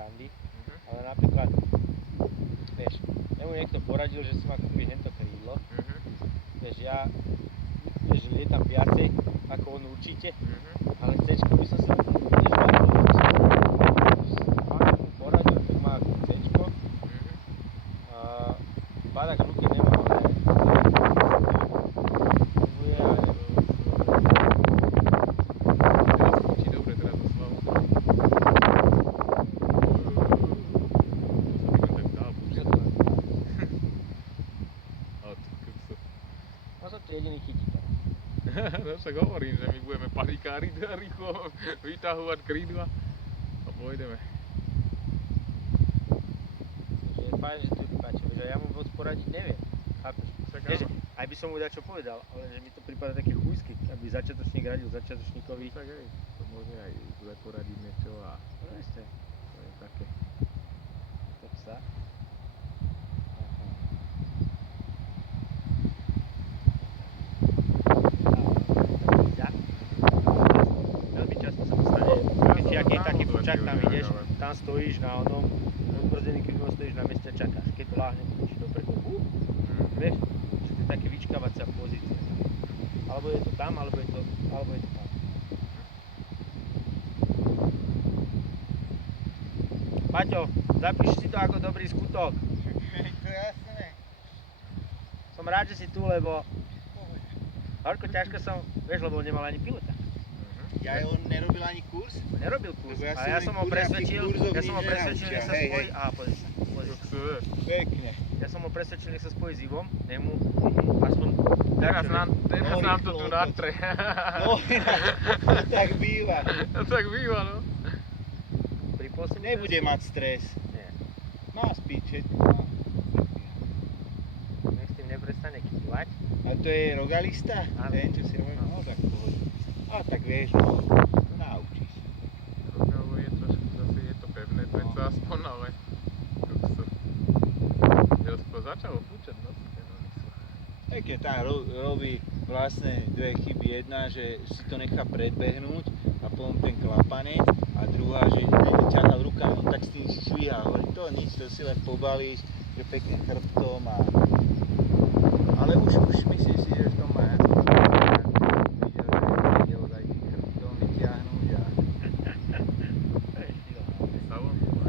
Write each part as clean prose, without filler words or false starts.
srandy, ale napríklad, vieš, jemu niekto poradil, že si má kúpiť hento krídlo, vieš, ja, vieš, lietam viacej ako on určite, ale C-čko by som si vieš, ak mu poradil, tak má C-čko, a padák v ruke nemá, ale funguje a jediný chytiteľ. No však hovorím, že my budeme panikáriť a rýchlo vyťahovať krídla a pôjdeme. Takže je fajn, že tu vypáča, že ja mu moc poradiť neviem, chápeš? Vieš, aj by som mu dačo povedal, ale že mi to prípada také chujsky, aby začiatočník radil začiatočníkovi. Tak hej, to môže aj zle poradiť niečo a Presne. to je také. To psa. Veľmi často sa to stane, keď si aký taký počak tam ideš, tam stojíš na onom, odbrzdený krídlom stojíš na mieste a čakáš, keď to láhne, točíš dopredu, vieš, že to je také vyčkávacia pozícia. Alebo je to tam, alebo je to tam. Paťo, zapíš si to ako dobrý skutok. To jasné. Som rád, že si tu, lebo horko ťažko som, vieš, lebo nemal ani pilota. Ja on nerobil ani kurz? Nerobil kurz, Lebo ja ale ja som ho presvedčil, nech sa spojí, pozri sa. Pekne. Ja som ho presvedčil, nech sa spojí s Ivom, nemu, aspoň... Teraz nám to tu natre. No, to tak býva. To tak býva, no. Pri poslednej Nebude mať stres. Nie. Má spíčeť. Nech s tým neprestane kývať. A to je rogalista? Áno. Ten, čo si hovorí? No tak pohodí. A tak vieš, no, naučíš. Rogalo je trošku, zase je to pevné, predsa aspoň, ale... Ja som začal fúčať, no. Aj keď tam robí vlastne dve chyby. Jedna, že si to nechá predbehnúť a potom ten klapanec a druhá, že ťahá v rukách, on tak s tým švíha. Hovorí, to nič, to si len pobalíš, že pekne chrbtom a... Ale už myslím si, že v tom má videl aj chrbtom vyťahnuť a...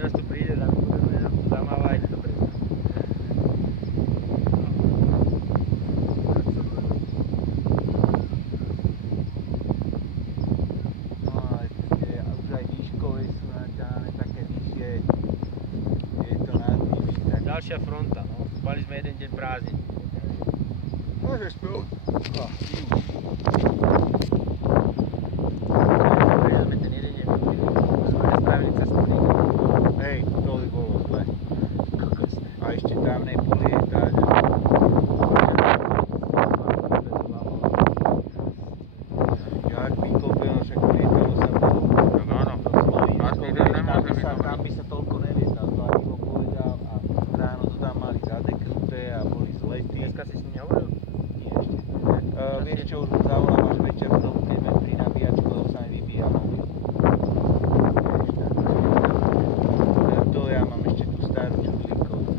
Teraz tu príde, budeme nám to zamávať, dobre. Ďalšia fronta, no. Mali sme jeden deň prázdnin. Môžeš tu. Prejdeme ten jeden deň, musíme nespravili cestovný. Hej, to by bolo zle. A ešte tam nepolietať. Jak by to bylo, však lietalo sa to. Áno, každý deň nemôže byť dobrý. Tam by sa toľko nelietal, to ani ho povedal a ráno to tam mali zadeknuté a boli zlety. Dneska si s ním nehovoril? Nie ešte. Vieš čo, už mu zavolám až večer, v tom keď sme pri nabíjačku, lebo sa mi vybíja mobil. To ja mám ešte tú starú čudlíkovú.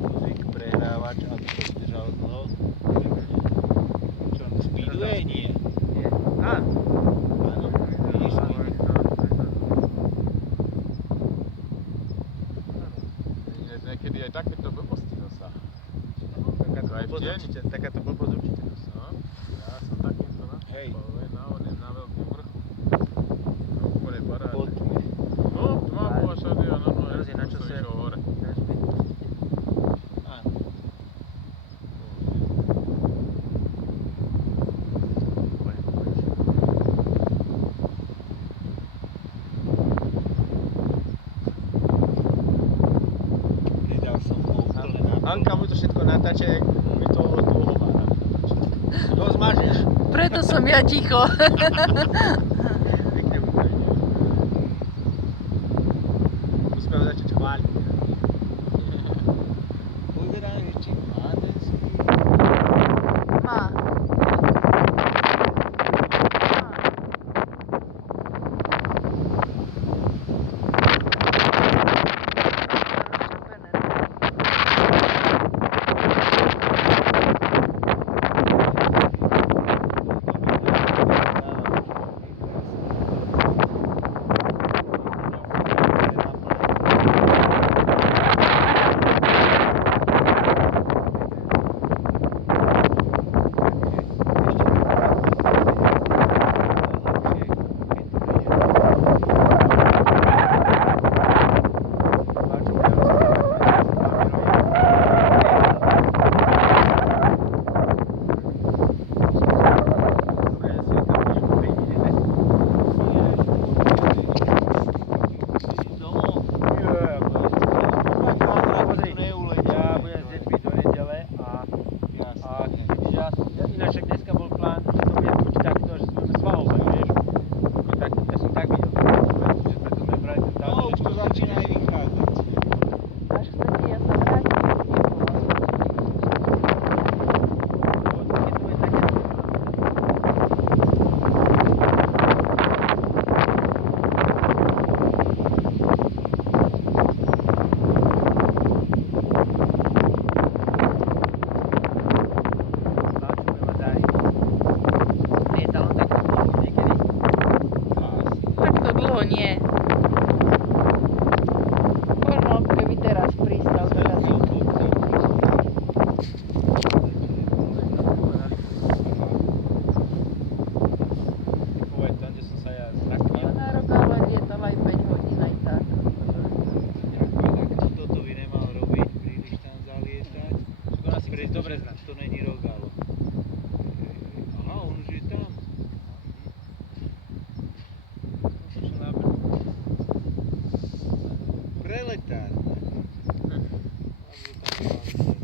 Muzik, prehrávač, aby to vydržalo dlho. Čo, speedway? Nie. Nie. Á! Áno, vidíš speedway. Niekedy aj takéto blbosti dosah. Takáto blbosť určite. No, ja som takýmto Hej. našiel, na veľkým vrchu. No, úplne paráda. Pod tmy. No, tma bola všade a normálne Teraz je na som čase. išiel hore. Áno. Nedal som ho úplne na to. Anka mu to všetko natáče, jak mi to má. To zmažeš. Preto som ja ticho. Pekne ukáže. Musíme ho začať chváliť. Pozerám, že či má ten ský. Má. toho nie. Možno keby teraz pristal, teraz Povedz, tam, kde som sa ja jo, zraknil. na rok, ale lietal aj 5 hodín aj tak. Tak toto by nemal robiť, príliš tam zalietať. Ona si chce Pretože dobre znať. to není Rogalo. Aha, on už je tam. Preletár. Aby tam mali.